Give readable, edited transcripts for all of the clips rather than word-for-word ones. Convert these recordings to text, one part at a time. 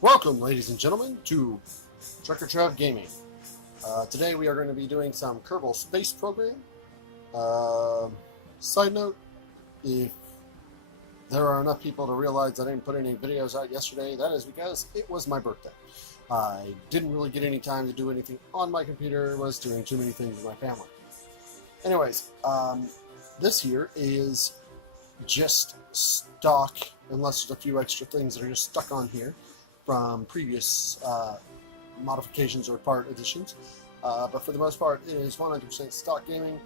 Welcome, ladies and gentlemen, to Trucker Trav Gaming. Today we are going to be doing some Kerbal Space Program. Side note, if there are enough people to realize I didn't put any videos out yesterday, that is because it was my birthday. I didn't really get any time to do anything on my computer, was doing too many things with my family. Anyways, this here is just stock, unless there's a few extra things that are just stuck on here from previous modifications or part additions, but for the most part it is 100% stock gaming,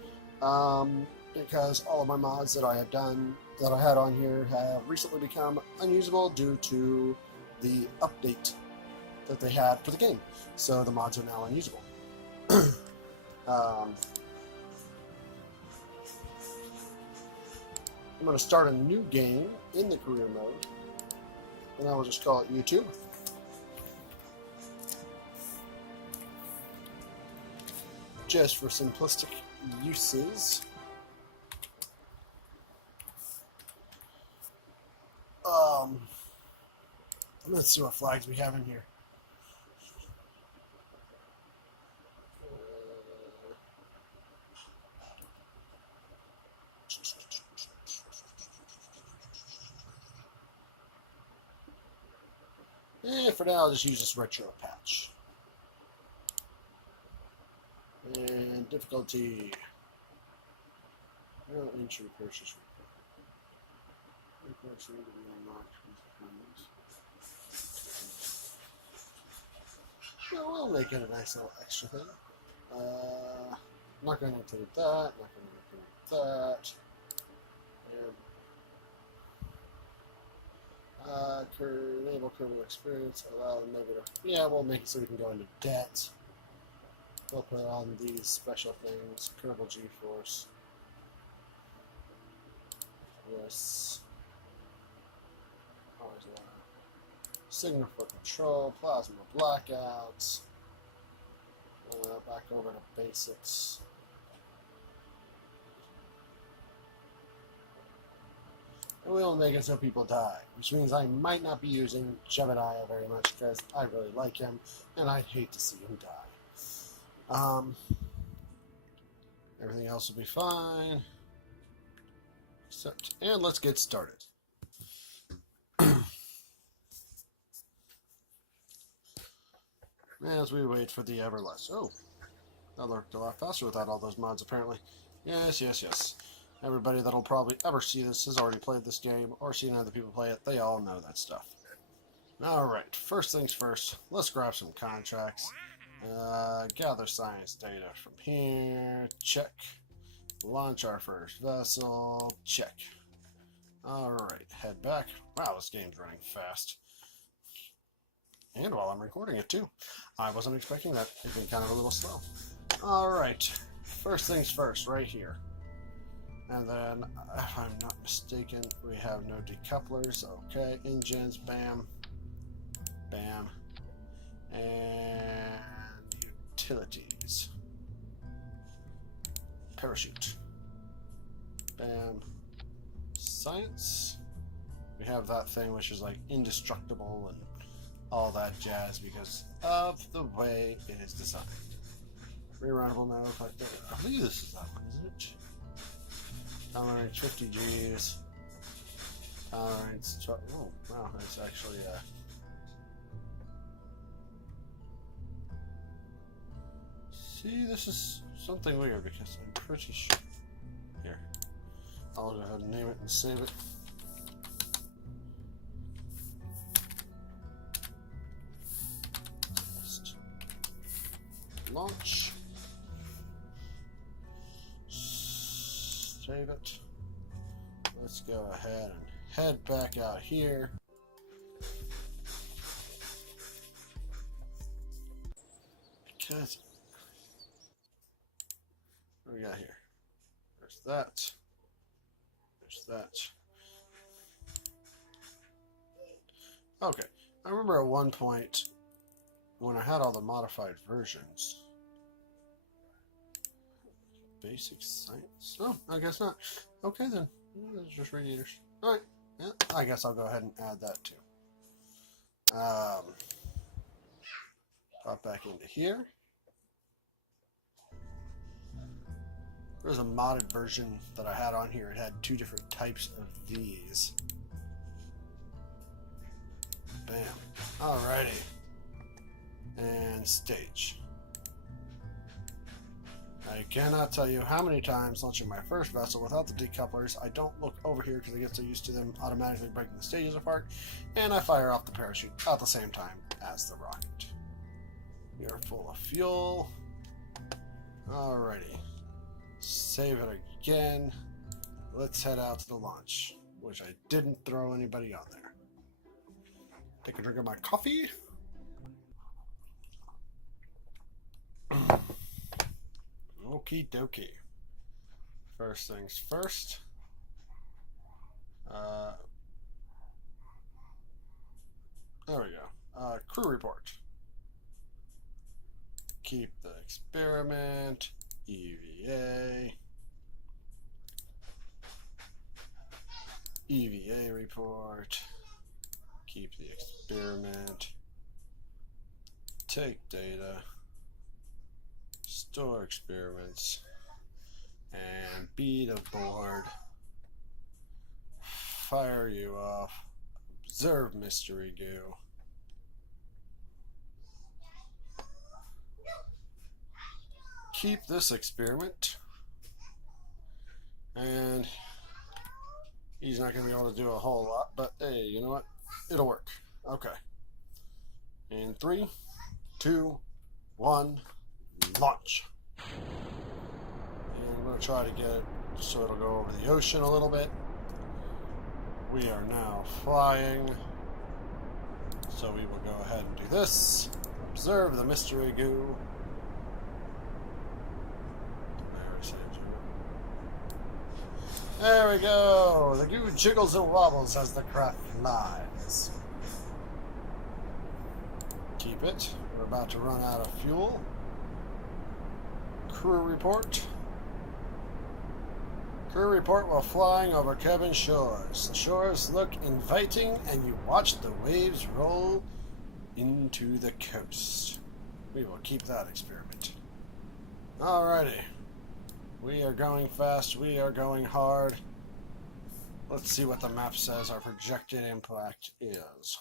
because all of my mods that I have done, that I had on here, have recently become unusable due to the update that they had for the game, so the mods are now unusable. I'm going to start a new game in the career mode, and I will just call it YouTube. Just for simplistic uses. Let's see what flags we have in here. For now, I'll just use this retro patch. And difficulty. No entry purchase. So we'll make it a nice little extra thing. Not going to include that. Not going to include that. Enable criminal experience. Allow negative. Yeah, we'll make it so we can go into debt. We'll put on these special things. Kerbal G-Force. Yes. Signal for control. Plasma blackouts. Back over to basics. And we'll make it so people die, which means I might not be using Jebediah very much because I really like him and I'd hate to see him die. Everything else will be fine. And let's get started. As we wait for the Everless. Oh, that worked a lot faster without all those mods, apparently. Yes. Everybody that'll probably ever see this has already played this game or seen other people play it. They all know that stuff. Alright, first things first, let's grab some contracts. Gather science data from here. Check. Launch our first vessel. Check. Alright, head back. Wow, this game's running fast. And while I'm recording it too. I wasn't expecting that. It's been kind of a little slow. Alright, first things first, right here. And then, if I'm not mistaken, we have no decouplers. Okay, engines, bam. Bam. And utilities. Parachute. Bam. Science. We have that thing which is like indestructible and all that jazz because of the way it is designed. Rerunnable mode. I believe this is that one, isn't it? Tolerance 50 Gs. Tolerance 12. Oh, wow, that's actually See, this is something weird because I'm pretty sure. Here. I'll go ahead and name it and save it. Launch. Save it. Let's go ahead and head back out here. Because what do we got here? There's that. There's that. Okay. I remember at one point when I had all the modified versions. Basic science? Oh, I guess not. Okay then. Those are just radiators. Alright. Yeah, I guess I'll go ahead and add that too. drop back into here. There's a modded version that I had on here. It had 2 different types of these. Bam. Alrighty. And stage. I cannot tell you how many times launching my first vessel without the decouplers, I don't look over here because I get so used to them automatically breaking the stages apart, and I fire off the parachute at the same time as the rocket. We are full of fuel. Alrighty. Save it again. Let's head out to the launch, which I didn't throw anybody on there. Take a drink of my coffee. Okie dokie. First things first. There we go. Crew report. Keep the experiment. EVA. EVA report. Keep the experiment. Take data. Store experiments. And bead aboard. Fire you off. Observe mystery goo. Keep this experiment. And he's not going to be able to do a whole lot, but hey, you know what? It'll work. Okay. In 3, 2, 1, launch. And I'm going to try to get it so it'll go over the ocean a little bit. We are now flying. So we will go ahead and do this. Observe the mystery goo. There we go. The goo jiggles and wobbles as the craft flies. Keep it. We're about to run out of fuel. Crew report. Crew report while flying over Kerbal shores. The shores look inviting and you watch the waves roll into the coast. We will keep that experiment. Alrighty. We are going fast. We are going hard. Let's see what the map says our projected impact is.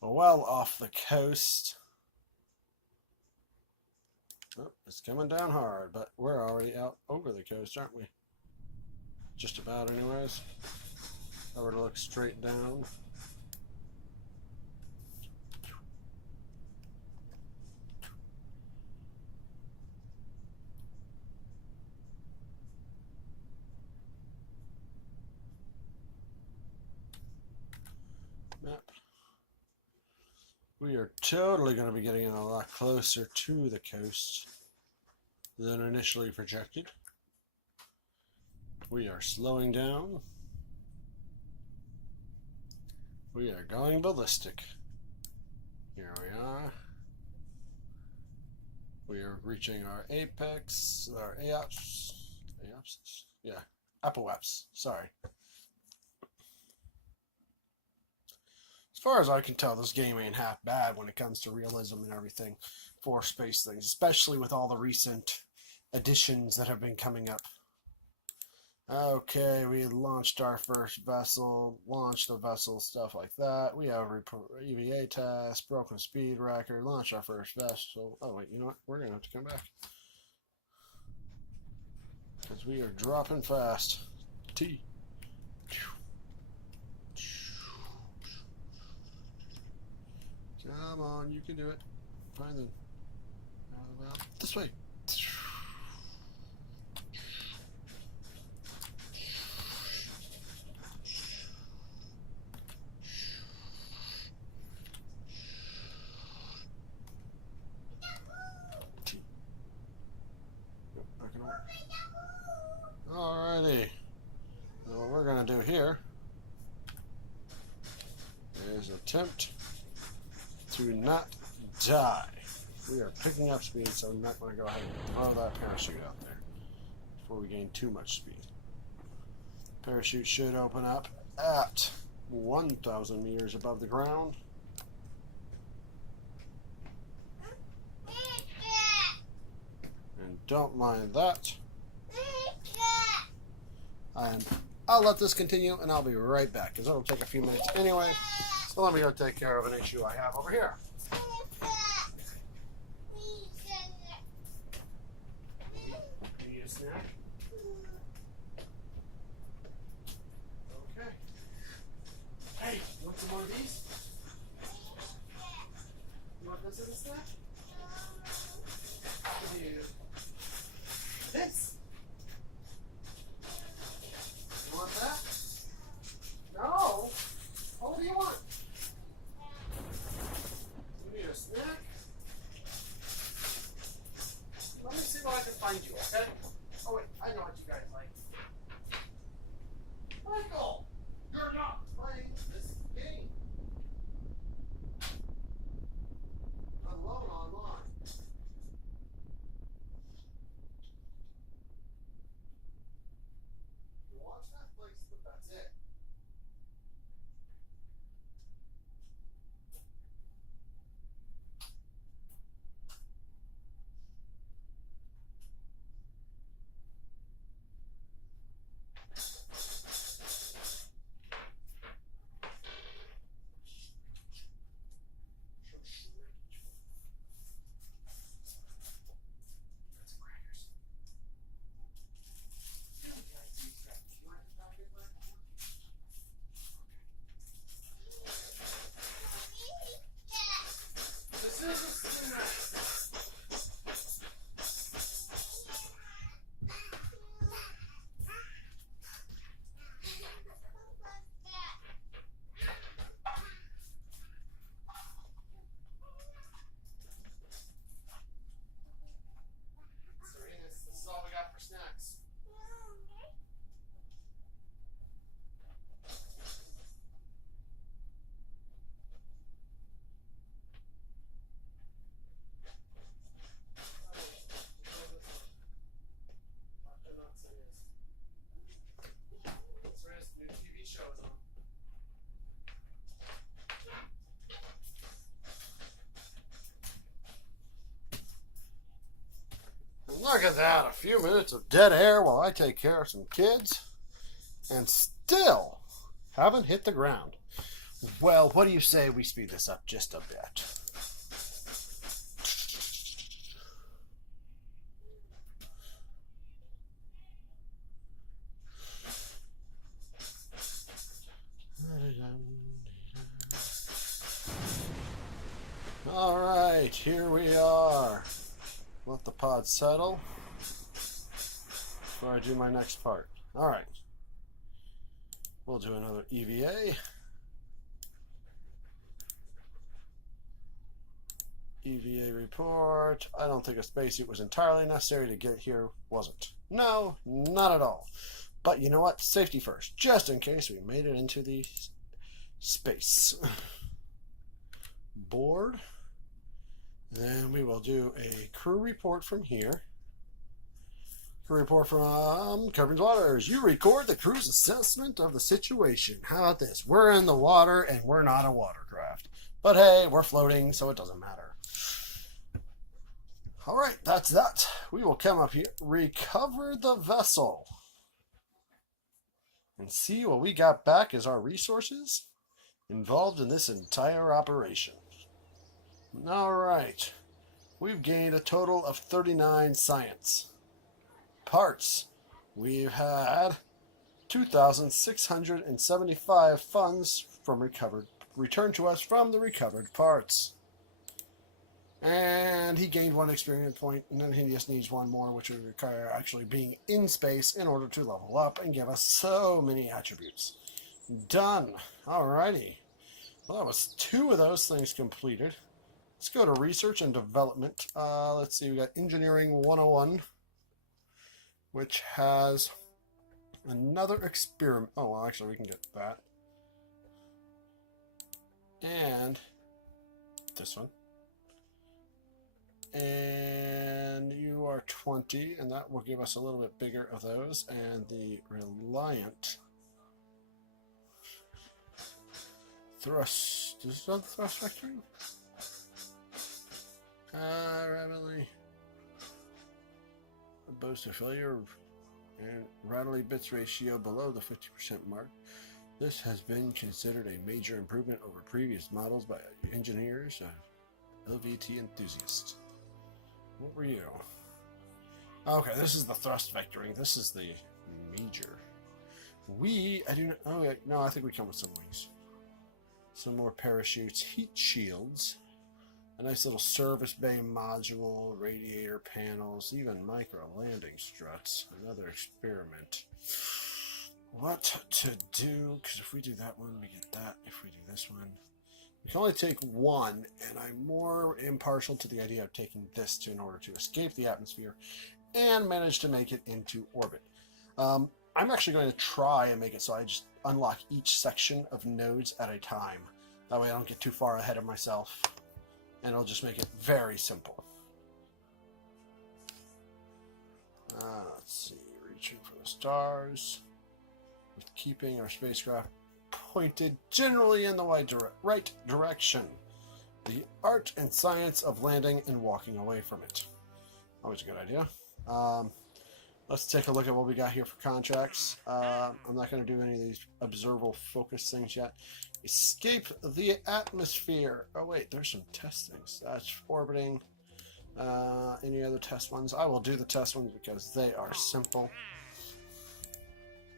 We're well off the coast. Oh, it's coming down hard, but we're already out over the coast, aren't we? Just about anyways. If I were to look straight down. Map. We are totally going to be getting in a lot closer to the coast than initially projected. We are slowing down. We are going ballistic. Here we are. We are reaching our apex, our AOPS. AOPS? Yeah, apoaps. Sorry. As far as I can tell, this game ain't half bad when it comes to realism and everything for space things, especially with all the recent additions that have been coming up. Okay, we launched our first vessel, launched the vessel, stuff like that. We have EVA test, broken speed record, launched our first vessel. Oh wait, you know what? We're going to have to come back. Because we are dropping fast. T. Come on, you can do it. Find them. This way. Alrighty. Now what we're going to do here is attempt to not die. We are picking up speed, so I'm not going to go ahead and throw that parachute out there before we gain too much speed. Parachute should open up at 1,000 meters above the ground. Don't mind that. And I'll let this continue, and I'll be right back, because it'll take a few minutes anyway. So let me go take care of an issue I have over here. Need a snack? Okay. Hey, you want some more of these? You want this as a snack? I'll give you this. You want that? No. What do you want? You need a snack? Let me see what I can find you, okay? Oh wait, I know what you guys like. Michael, you're not playing this game. Alone online. You watch Netflix, but that's it. This is all we got for snacks. New TV shows on. Look at that, a few minutes of dead air while I take care of some kids, and still haven't hit the ground. Well, what do you say we speed this up just a bit? All right, here we are. Let the pod settle before I do my next part. All right. We'll do another EVA. EVA report. I don't think a spacesuit was entirely necessary to get here, was it? No, not at all. But you know what? Safety first, just in case we made it into the space. Board. Then we will do a crew report from here. Crew report from Kerbal Waters. You record the crew's assessment of the situation. How about this? We're in the water and we're not a watercraft. But hey, we're floating, so it doesn't matter. All right, that's that. We will come up here, recover the vessel, and see what we got back as our resources involved in this entire operation. All right, we've gained a total of 39 science parts. We've had 2,675 funds from returned to us from the recovered parts. And he gained 1 experience point, and then he just needs 1 more, which would require actually being in space in order to level up and give us so many attributes. Done. Alrighty. Well, that was 2 of those things completed. Let's go to research and development. Let's see, we got engineering 101, which has another experiment. Oh, well, actually, we can get that. And this one. And you are 20, and that will give us a little bit bigger of those. And the Reliant thrust. Is this on thrust vectoring? Rapidly. boasts a failure and rattly bits ratio below the 50% mark. This has been considered a major improvement over previous models by engineers and LVT enthusiasts. What were you? Okay, this is the thrust vectoring. This is the major. I do not. Oh, wait, no, I think we come with some wings. Some more parachutes, heat shields, a nice little service bay module, radiator panels, even micro landing struts. Another experiment. What to do? Because if we do that one, we get that. If we do this one, we can only take one, and I'm more impartial to the idea of taking this in order to escape the atmosphere and manage to make it into orbit. I'm actually going to try and make it so I just unlock each section of nodes at a time. That way I don't get too far ahead of myself, and it'll just make it very simple. Let's see, reaching for the stars, with keeping our spacecraft pointed generally in the right direction. The art and science of landing and walking away from it. Always a good idea. Let's take a look at what we got here for contracts. I'm not going to do any of these observable focus things yet. Escape the atmosphere. Oh wait, there's some test things. That's orbiting. Any other test ones? I will do the test ones because they are simple.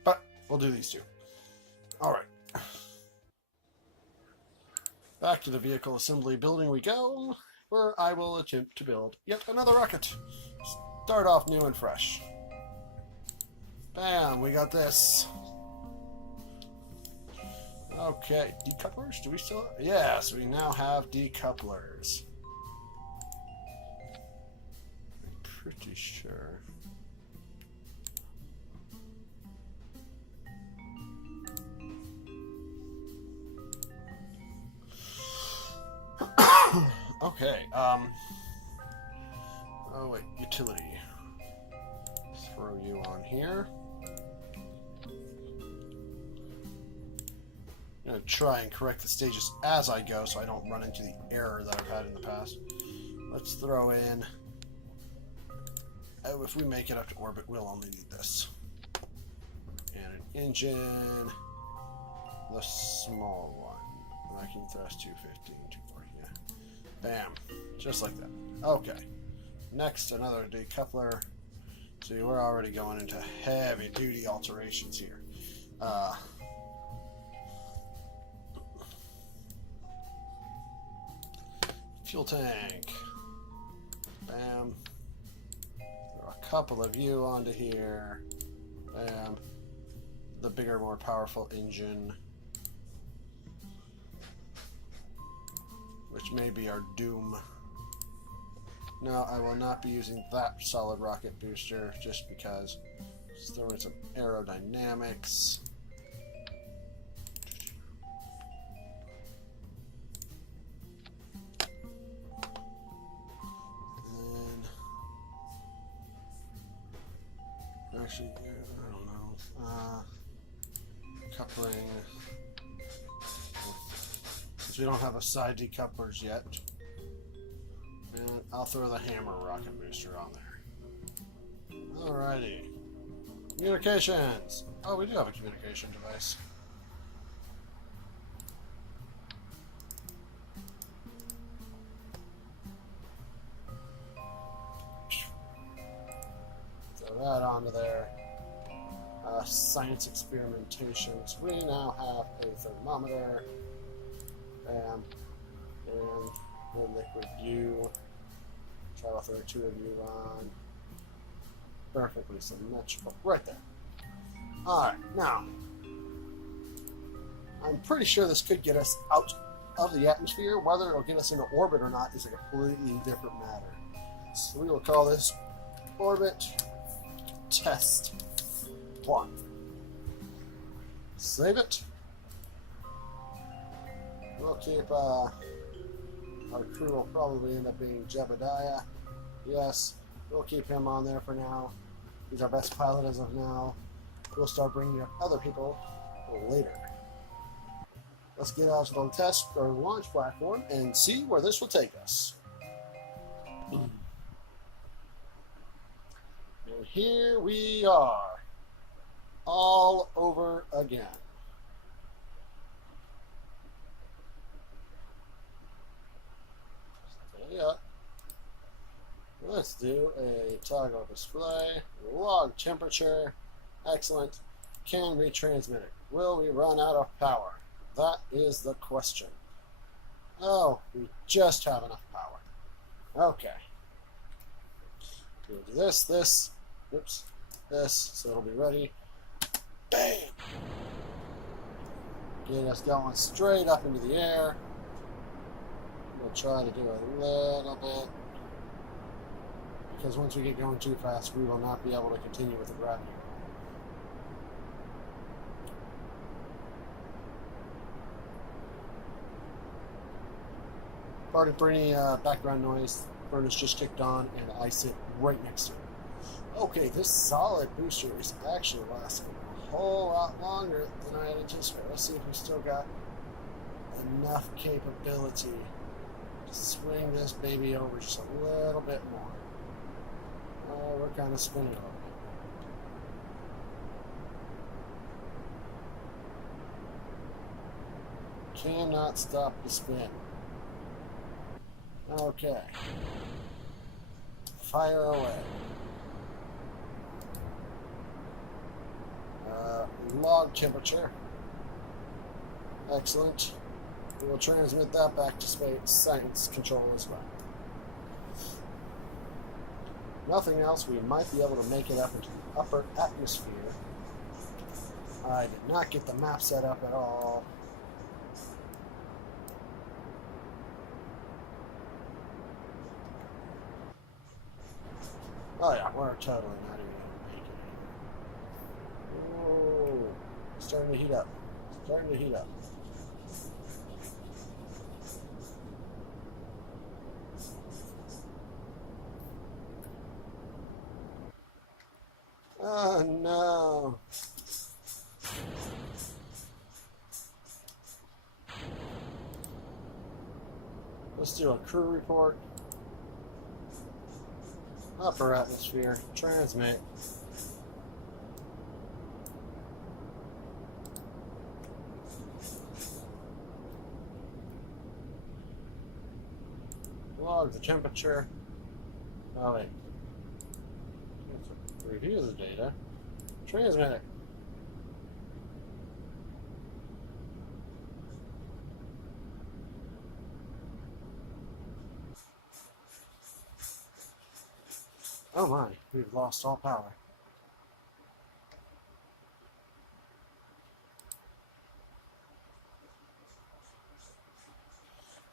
But we'll do these two. Alright. Back to the vehicle assembly building we go, where I will attempt to build yet another rocket. Start off new and fresh. Bam, we got this. Okay, decouplers? Do we still have? Yes, we now have decouplers. I'm pretty sure. Okay, oh wait, utility. Throw you on here. I'm going to try and correct the stages as I go so I don't run into the error that I've had in the past. Let's throw in... Oh, if we make it up to orbit, we'll only need this. And an engine. The small one. Vacuum thrust 215, 240, yeah. Bam. Just like that. Okay. Next, another decoupler. See, we're already going into heavy-duty alterations here. Fuel tank. Bam. Throw a couple of you onto here. Bam. The bigger, more powerful engine. Which may be our doom. No, I will not be using that solid rocket booster just because. Just throw in some aerodynamics. Actually, I don't know. Coupling. Since we don't have a side decouplers yet. And I'll throw the hammer rocket booster on there. Alrighty. Communications! Oh, we do have a communication device. That onto there. Science experimentations. We now have a thermometer. Bam. And the liquid U. Try to throw two of you on. Perfectly symmetrical. Right there. Alright, now. I'm pretty sure this could get us out of the atmosphere. Whether it'll get us into orbit or not is a completely different matter. So we will call this orbit test 1. Save it. We'll keep our crew will probably end up being Jebediah. Yes, we'll keep him on there for now. He's our best pilot as of now. We'll start bringing up other people later. Let's get out to the test or launch platform and see where this will take us. And here we are, all over again. Stay up. Let's do a toggle display. Log temperature. Excellent. Can we transmit it? Will we run out of power? That is the question. Oh, we just have enough power. Okay. We'll do this, oops, this, so it'll be ready. Bam! Get us going straight up into the air. We'll try to do a little bit, because once we get going too fast, we will not be able to continue with the gravity. Pardon for any background noise. Furnace just kicked on, and I sit right next to it. Okay, this solid booster is actually lasting a whole lot longer than I had anticipated. Let's see if we still got enough capability to swing this baby over just a little bit more. Oh, we're kind of spinning a little bit. Cannot stop the spin. Okay. Fire away. Log temperature. Excellent. We will transmit that back to space science control as well. Nothing else, we might be able to make it up into the upper atmosphere. I did not get the map set up at all. Oh yeah, we're totally not even going to make it. Whoa, it's starting to heat up. It's starting to heat up. Oh no. Let's do a crew report. Upper atmosphere, transmit. Log the temperature. Oh wait. Review the data. Transmit it. Oh my, we've lost all power.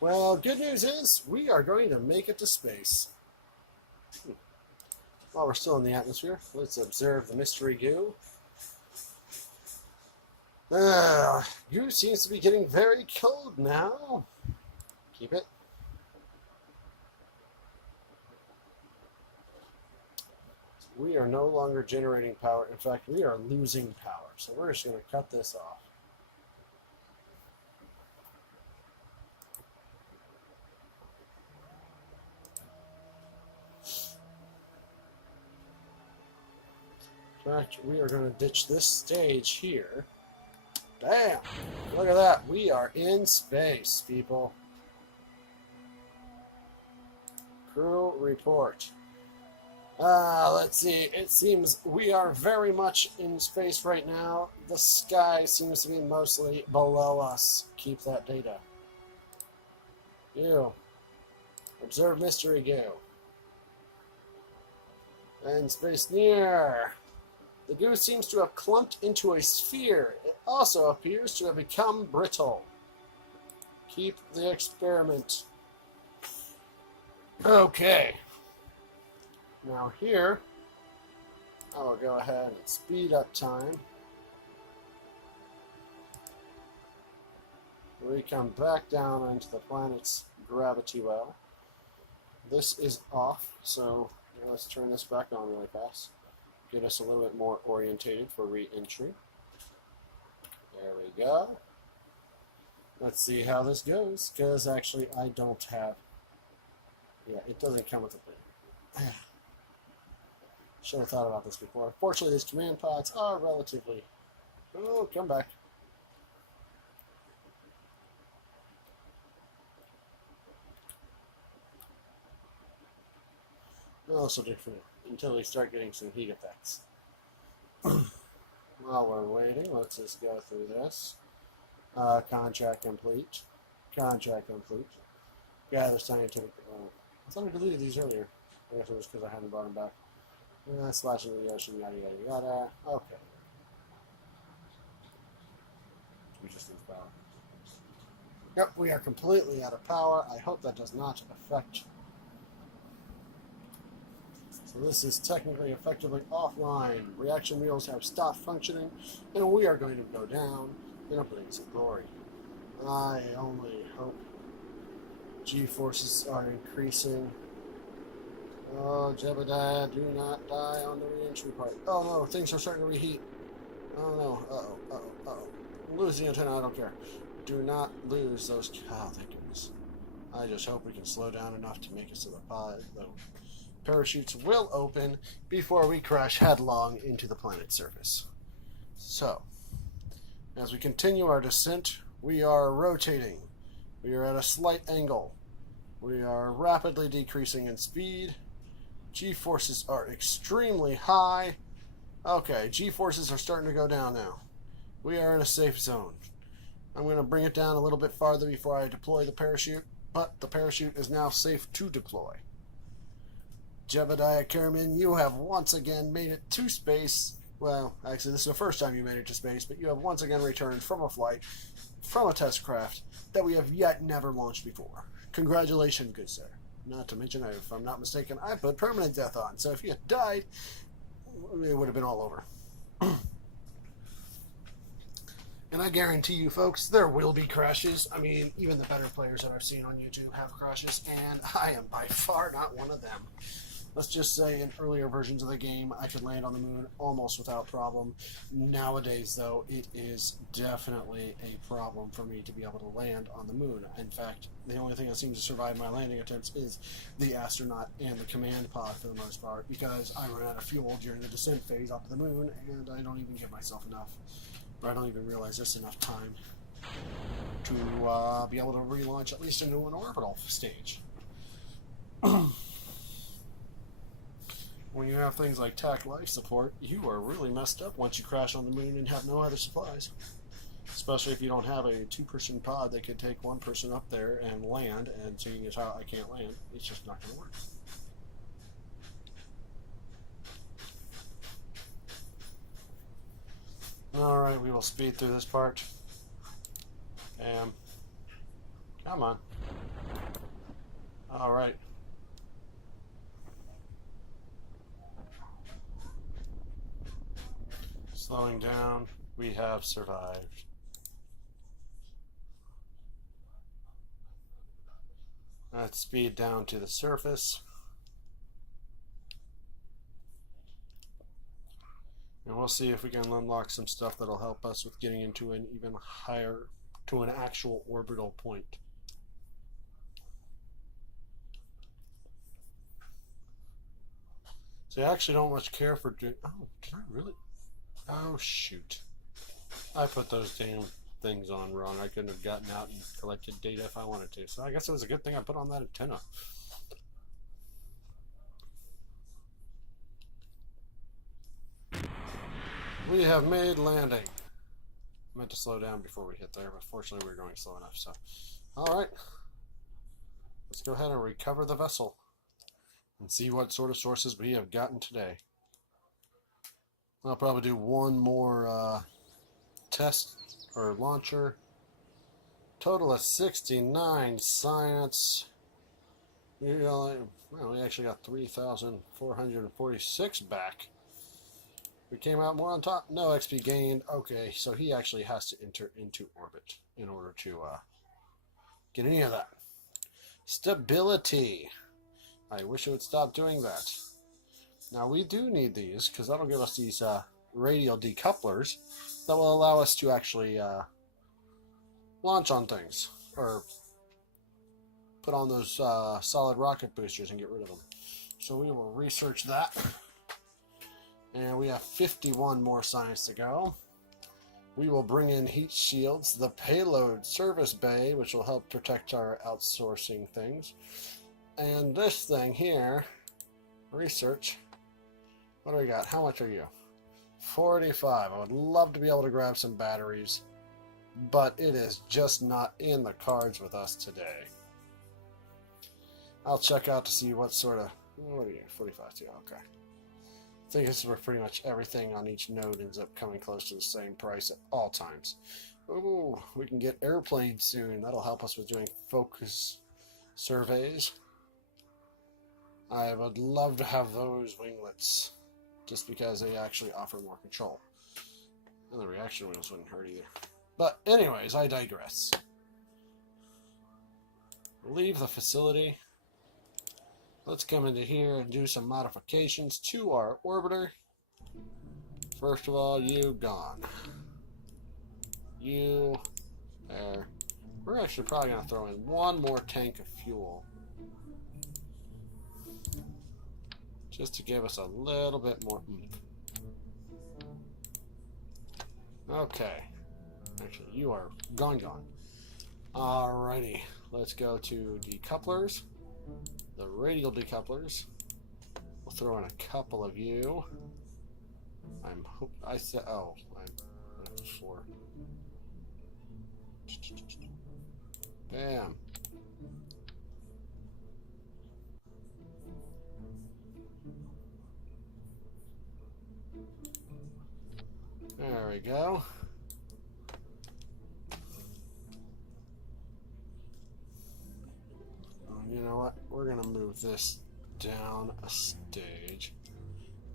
Well, good news is we are going to make it to space. While we're still in the atmosphere, let's observe the mystery goo. Goo seems to be getting very cold now. Keep it. We are no longer generating power. In fact, we are losing power. So we're just going to cut this off. In fact, we are going to ditch this stage here. Bam! Look at that. We are in space, people. Crew report. Let's see. It seems we are very much in space right now. The sky seems to be mostly below us. Keep that data. Ew. Observe mystery goo. And space near. The goo seems to have clumped into a sphere. It also appears to have become brittle. Keep the experiment. Okay. Now here, I will go ahead and speed up time. We come back down into the planet's gravity well. This is off, so let's turn this back on really fast. Get us a little bit more orientated for re-entry. There we go. Let's see how this goes, because actually I don't have... Yeah, it doesn't come with a bit. Should have thought about this before. Fortunately, these command pods are relatively... Oh, come back. Also different until we start getting some heat effects. While we're waiting, let's just go through this. Contract complete. Contract complete. Gather scientific... I thought I deleted these earlier. I guess it was because I hadn't brought them back. Slashing the ocean, yada yada yada. Okay. We just need power. Yep, we are completely out of power. I hope that does not affect... So this is technically effectively offline. Reaction wheels have stopped functioning, and we are going to go down in a blaze of glory. I only hope G-forces are increasing. Oh, Jebediah, do not die on the re-entry part. Oh no, things are starting to reheat. Oh no, uh-oh, uh-oh, uh-oh. Lose the antenna, I don't care. Do not lose those... Oh, thank goodness. I just hope we can slow down enough to make it so the parachutes will open before we crash headlong into the planet's surface. So, as we continue our descent, we are rotating. We are at a slight angle. We are rapidly decreasing in speed. G-forces are extremely high. Okay, G-forces are starting to go down now. We are in a safe zone. I'm going to bring it down a little bit farther before I deploy the parachute, but the parachute is now safe to deploy. Jebediah Kerman, you have once again made it to space. Well, actually, this is the first time you made it to space, but you have once again returned from a flight, from a test craft, that we have yet never launched before. Congratulations, good sir. Not to mention, if I'm not mistaken, I put permanent death on, so if you had died, it would have been all over. And I guarantee you, folks, there will be crashes. I mean, even the better players that I've seen on YouTube have crashes, and I am by far not one of them. Let's just say in earlier versions of the game, I could land on the moon almost without problem. Nowadays, though, it is definitely a problem for me to be able to land on the moon. In fact, the only thing that seems to survive my landing attempts is the astronaut and the command pod for the most part, because I run out of fuel during the descent phase up to the moon, and I don't even give myself enough. Or I don't even realize there's enough time to be able to relaunch at least into an orbital stage. When you have things like TAC life support, you are really messed up once you crash on the moon and have no other supplies. Especially if you don't have a two-person pod that could take one person up there and land, and seeing as how I can't land, it's just not going to work. Alright, we will speed through this part. Come on. Alright. Slowing down, we have survived. Let's speed down to the surface. And we'll see if we can unlock some stuff that'll help us with getting into an even higher, to an actual orbital point. So I actually don't much care for doing... Oh, did I really? Oh, shoot. I put those damn things on wrong. I couldn't have gotten out and collected data if I wanted to. So I guess it was a good thing I put on that antenna. We have made landing. I meant to slow down before we hit there, but fortunately we were going slow enough. So, alright. Let's go ahead and recover the vessel and see what sort of sources we have gotten today. I'll probably do one more test or launcher. Total of 69 science. We actually got 3,446 back. We came out more on top. No XP gained. Okay, so he actually has to enter into orbit in order to get any of that. Stability. I wish it would stop doing that. Now we do need these because that'll give us these radial decouplers that will allow us to actually launch on things or put on those solid rocket boosters and get rid of them. So we will research that. And we have 51 more science to go. We will bring in heat shields, the payload service bay, which will help protect our outsourcing things. And this thing here, research. What do we got? How much are you? 45. I would love to be able to grab some batteries, but it is just not in the cards with us today. I'll check out to see what sort of... What are you? 45. Yeah, okay. I think this is where pretty much everything on each node ends up coming close to the same price at all times. Ooh, we can get airplanes soon. That'll help us with doing focus surveys. I would love to have those winglets, just because they actually offer more control. And the reaction wheels wouldn't hurt either. But anyways, I digress. Leave the facility. Let's come into here and do some modifications to our orbiter. First of all, you gone. You there. We're actually probably going to throw in one more tank of fuel, just to give us a little bit more oomph. Okay. Actually, you are gone. Alrighty. Let's go to decouplers. The radial decouplers. We'll throw in a couple of you. I'm 4. Bam. There we go. You know what? We're gonna move this down a stage.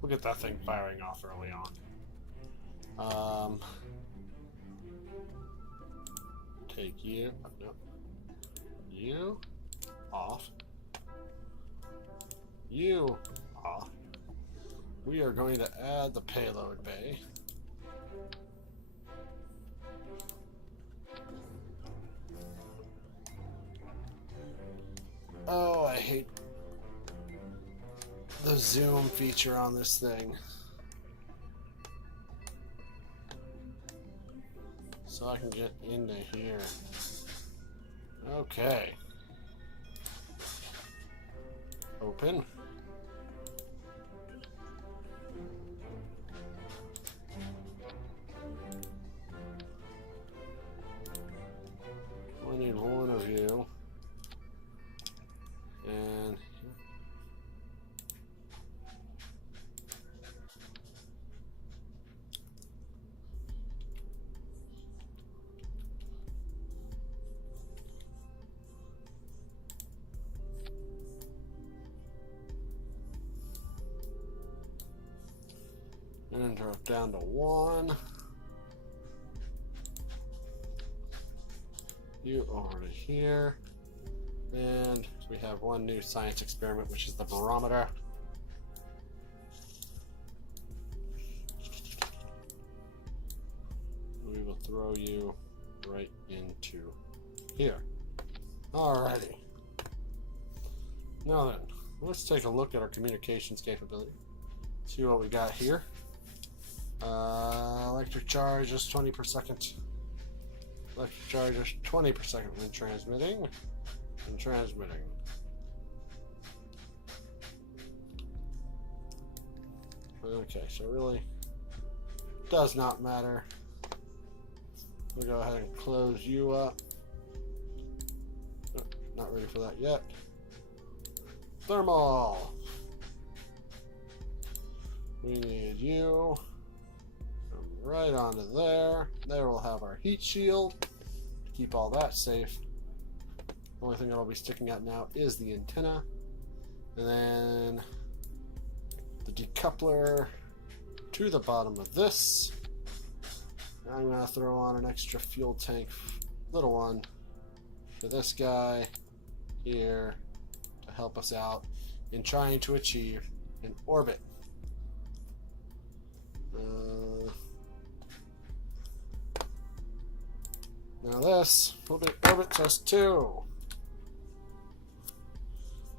We'll get that thing firing off early on. Take you. No. You off. You off. We are going to add the payload bay. Oh, I hate the zoom feature on this thing. So I can get into here. Okay. Open. We need one of you. And drop down to 1. You over to here. And we have one new science experiment, which is the barometer. We will throw you right into here. Alrighty. Now then, let's take a look at our communications capability. See what we got here. Electric charge is 20 per second. Electric charge is 20 per second when transmitting. And transmitting. Okay, so really does not matter. We'll go ahead and close you up. Oh, not ready for that yet. Thermal. We need you. Come right onto there. There we'll have our heat shield to keep all that safe. The only thing that'll be sticking out now is the antenna. And then the decoupler to the bottom of this. I'm going to throw on an extra fuel tank, little one, for this guy here to help us out in trying to achieve an orbit. Now this will be orbit test 2.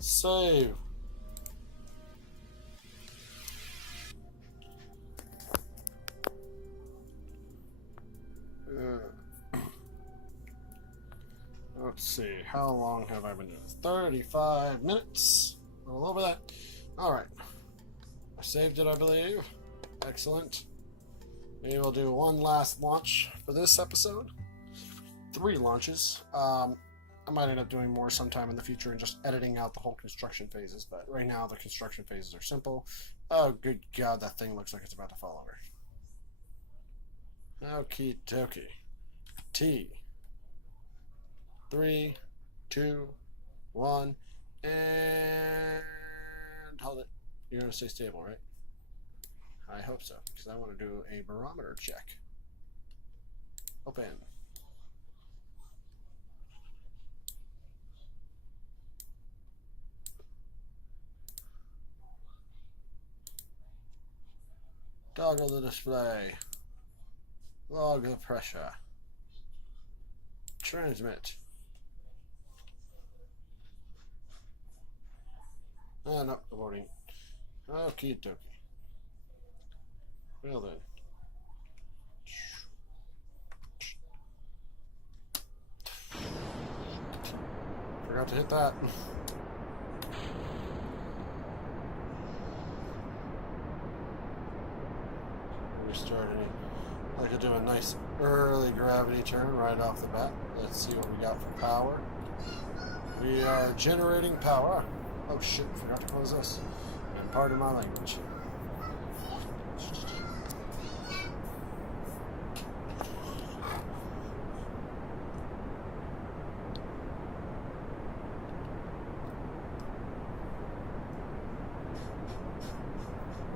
Save. see. How long have I been doing this? 35 minutes. A little over that. Alright. I saved it, I believe. Excellent. We will do one last launch for this episode. 3 launches. I might end up doing more sometime in the future and just editing out the whole construction phases, but right now the construction phases are simple. Oh, good God, that thing looks like it's about to fall over. Okie dokie. T. 3, 2, 1, and hold it. You're going to stay stable, right? I hope so, because I want to do a barometer check. Open. Toggle the display. Log the pressure. Transmit. Ah, no, aborting. Okie dokie. Well then. Forgot to hit that. Restarting. I could do a nice early gravity turn right off the bat. Let's see what we got for power. We are generating power. Oh shit, forgot to close this. And pardon my language.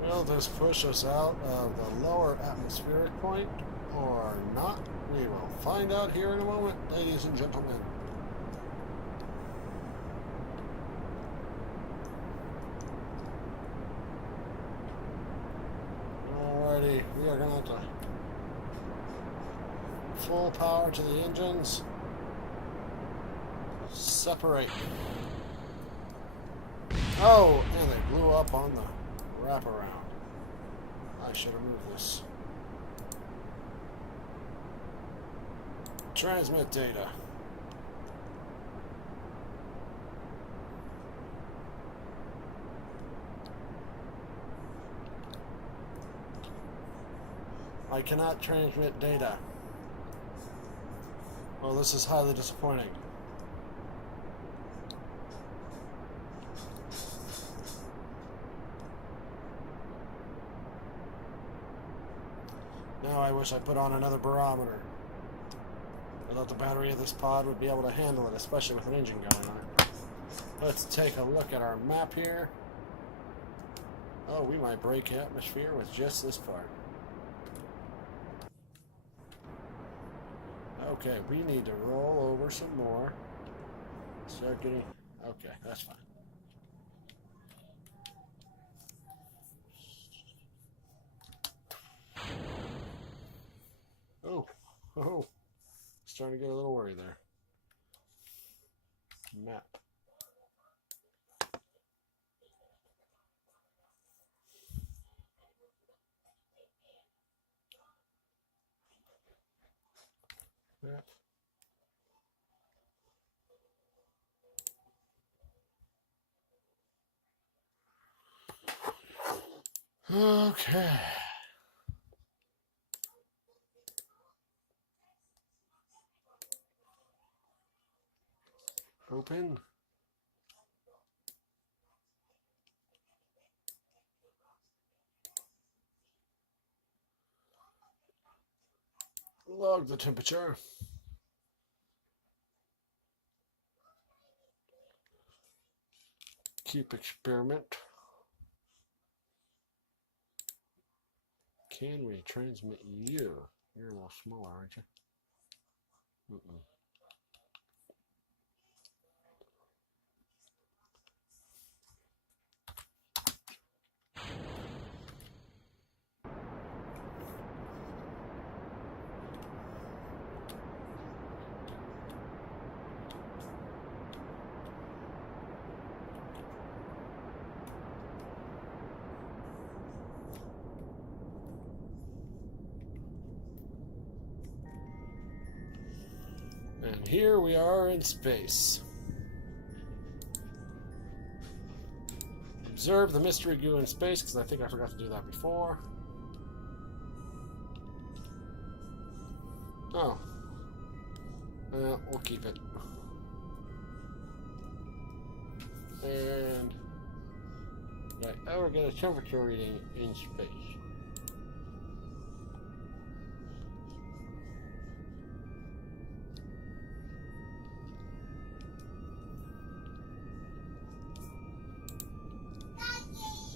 Will this push us out of the lower atmospheric point or not? We will find out here in a moment, ladies and gentlemen. Alrighty, we are going to full power to the engines. Separate. Oh, and they blew up on the wraparound. I should have moved this. Transmit data. I cannot transmit data. Well, this is highly disappointing. Now I wish I put on another barometer. I thought the battery of this pod would be able to handle it, especially with an engine going on it. Let's take a look at our map here. Oh, we might break atmosphere with just this part. Okay, we need to roll over some more. Start getting... Okay, that's fine. Oh, starting to get a little worried there. Map. Map. Okay. Open. Log the temperature. Keep experiment. Can we transmit you? You're a little smaller, aren't you? Mm-mm. here we are in space. Observe the mystery goo in space, because I think I forgot to do that before. Oh. We'll keep it. And did I ever get a temperature reading in space?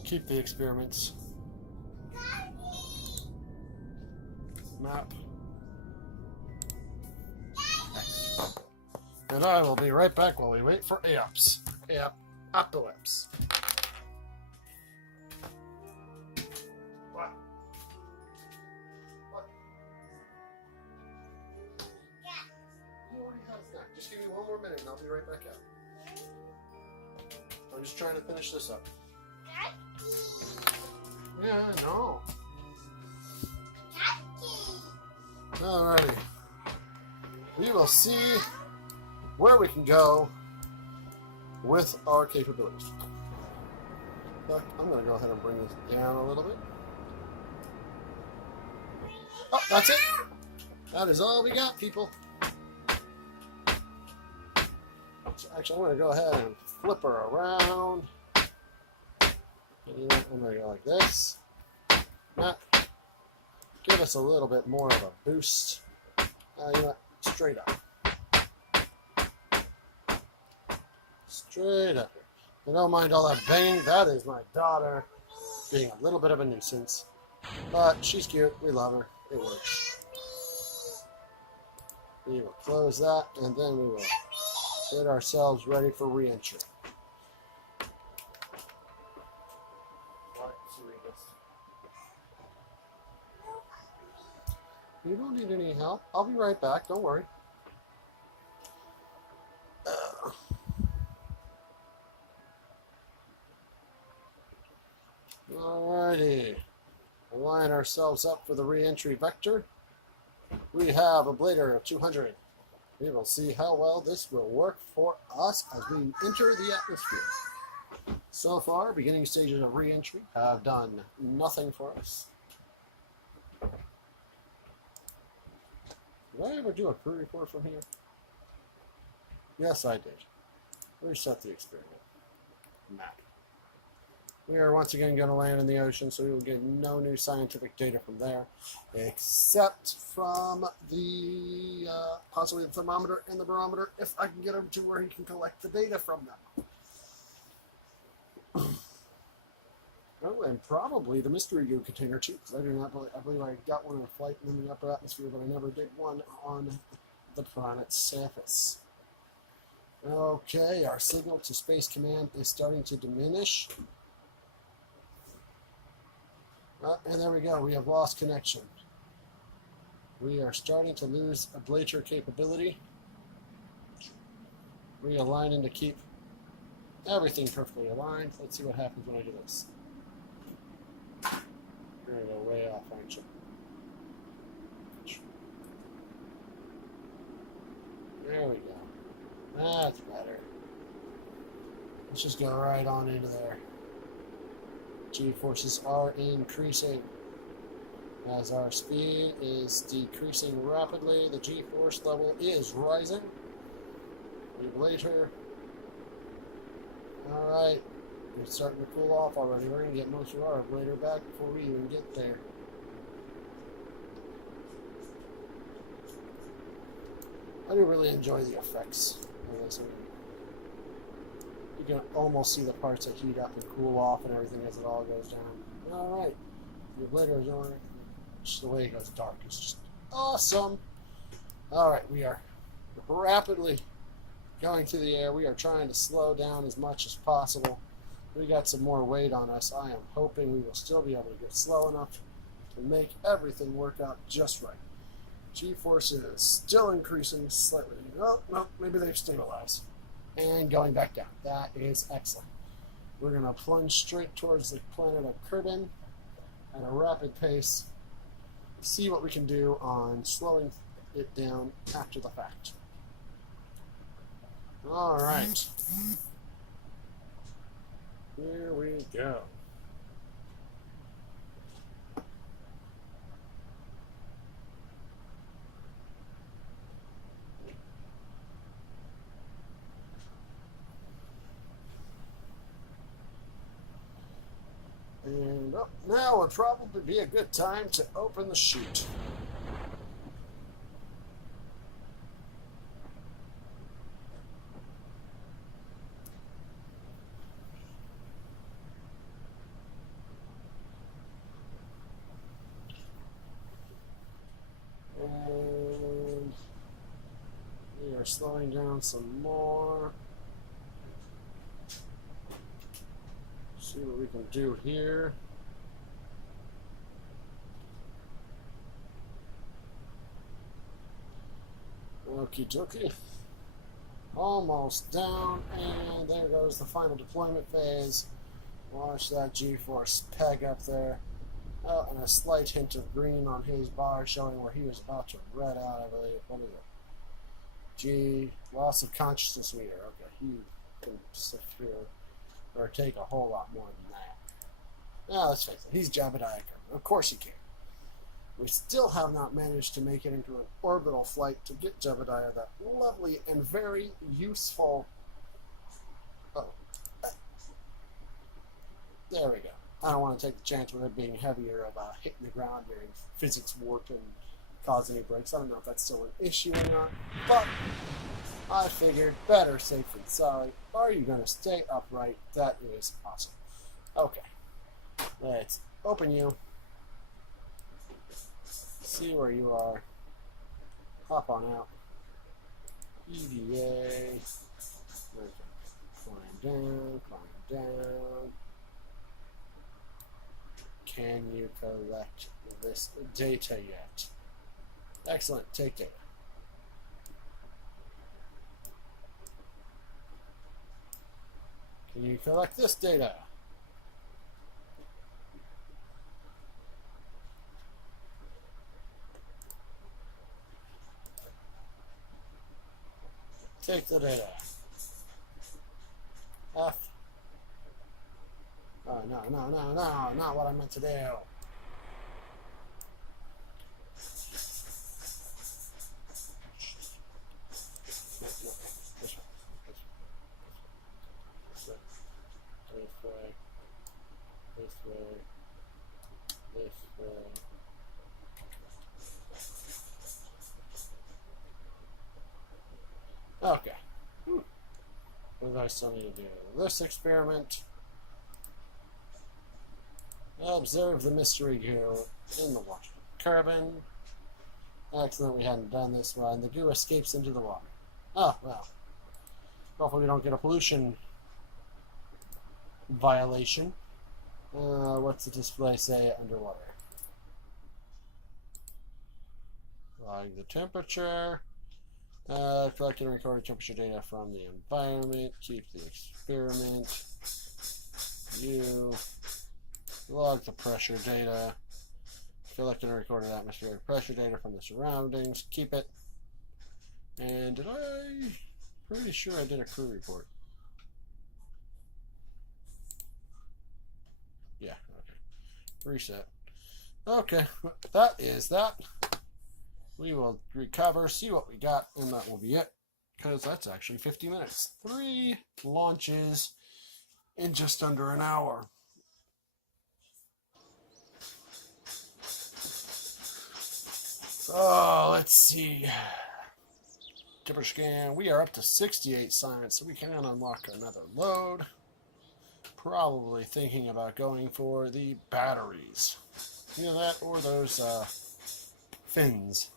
Keep the experiments. Map. X. And I will be right back while we wait for AOPS. Apocalypse. What? What? You already had a snack. Just give me one more minute and I'll be right back out. I'm just trying to finish this up. Yeah, no. Alrighty. We will see where we can go with our capabilities. But I'm going to go ahead and bring this down a little bit. Oh, that's it. That is all we got, people. So actually, I'm going to go ahead and flip her around. I'm going to go like this. Now, give us a little bit more of a boost. You know what? Straight up. Straight up. I don't mind all that banging. That is my daughter being a little bit of a nuisance. But she's cute. We love her. It works. We will close that, and then we will get ourselves ready for re-entry. You don't need any help. I'll be right back. Don't worry. Alrighty. Line ourselves up for the re-entry vector. We have a blader of 200. We will see how well this will work for us as we enter the atmosphere. So far, beginning stages of re-entry have done nothing for us. Did I ever do a crew report from here? Yes, I did. Reset the experiment. Map. We are once again going to land in the ocean, so we will get no new scientific data from there, except from the possibly the thermometer and the barometer, if I can get him to where he can collect the data from them. Oh, and probably the mystery goo container too, because I believe I got one in a flight in the upper atmosphere, but I never did one on the planet's surface. Okay, our signal to Space Command is starting to diminish. And there we go, we have lost connection. We are starting to lose ablator capability. Realigning to keep everything perfectly aligned. Let's see what happens when I do this. You're going to go way off, aren't you? There we go. That's better. Let's just go right on into there. G-forces are increasing. As our speed is decreasing rapidly, the G-force level is rising. Ablator. Alright. It's starting to cool off already. We're going to get most of our ablator back before we even get there. I do really enjoy the effects of this. You can almost see the parts that heat up and cool off and everything as it all goes down. Alright. The ablator is on. Just the way it goes dark is just awesome. Alright, we are rapidly going through the air. We are trying to slow down as much as possible. We got some more weight on us. I am hoping we will still be able to get slow enough to make everything work out just right. G-force is still increasing slightly. Oh, no, maybe they've stabilized. And going back down. That is excellent. We're going to plunge straight towards the planet of Kerbal at a rapid pace. See what we can do on slowing it down after the fact. All right. Here we go. And now would probably be a good time to open the chute. And we are slowing down some more. See what we can do here. Okie dokie. Almost down, and there goes the final deployment phase. Watch that G-force peg up there. Oh, and a slight hint of green on his bar showing where he was about to red out, I believe. What is it? G, loss of consciousness meter. Okay, he can sit here or take a whole lot more than that. Now, let's face it, he's Jebediah Kerbal. Of course he can. We still have not managed to make it into an orbital flight to get Jebediah that lovely and very useful... Oh. There we go. I don't want to take the chance with it being heavier of hitting the ground during physics warp and cause any breaks. I don't know if that's still an issue or not, but I figured better safe than sorry. Are you going to stay upright? That is awesome. Okay. Let's open you. See where you are. Hop on out. EVA. Climb down, climb down. Can you collect this data yet? Excellent. Take data. Can you collect this data? Take the data. F. Oh, no, not what I meant to do. This way. Okay. What do I still need to do? This experiment. Observe the mystery goo in the water. Carbon. Excellent, we hadn't done this one. The goo escapes into the water. Oh, well. Hopefully we don't get a pollution violation. What's the display say underwater? Log the temperature. Collect and record temperature data from the environment. Keep the experiment. View. Log the pressure data. Collect and record atmospheric pressure data from the surroundings. Keep it. And did I... Pretty sure I did a crew report. Yeah, okay. Reset. Okay, that is that. We will recover, see what we got, and that will be it. Because that's actually 50 minutes. 3 launches in just under an hour. Oh, let's see. Temperature scan. We are up to 68 science, so we can unlock another load. Probably thinking about going for the batteries. Either that or those fins.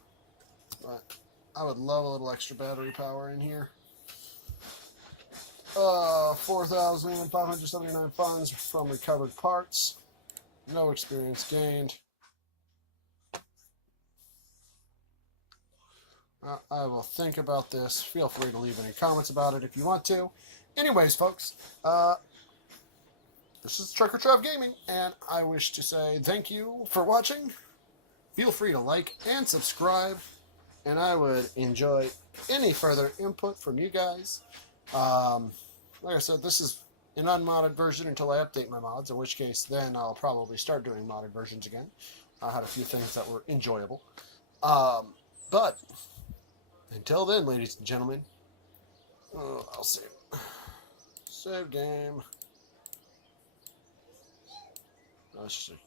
But I would love a little extra battery power in here. 4,579 funds from recovered parts. No experience gained. I will think about this. Feel free to leave any comments about it if you want to. Anyways, folks, this is Trucker Trev Gaming, and I wish to say thank you for watching. Feel free to like and subscribe, and I would enjoy any further input from you guys. Like I said, this is an unmodded version until I update my mods, in which case then I'll probably start doing modded versions again. I had a few things that were enjoyable. But until then, ladies and gentlemen, I'll save. Save game. Let's see.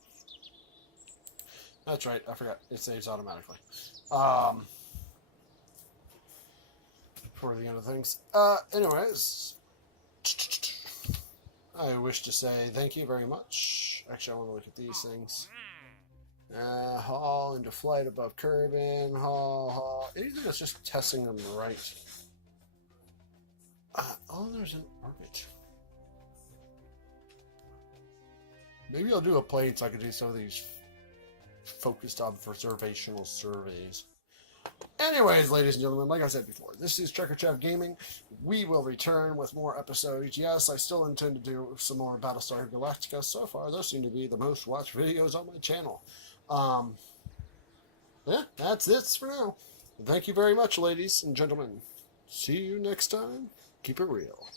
That's right, I forgot. It saves automatically. For the other things. Anyways, I wish to say thank you very much. Actually, I want to look at these things. Haul into flight above Kerbin. Haul. Anything that's just testing them right. Oh, there's an orbit. Maybe I'll do a plate so I can do some of these focused observational surveys. Anyways, ladies and gentlemen, like I said before, this is Trekker Gaming. We will return with more episodes. Yes, I still intend to do some more Battlestar Galactica. So far, those seem to be the most watched videos on my channel. Yeah, that's it for now. Thank you very much, ladies and gentlemen. See you next time. Keep it real.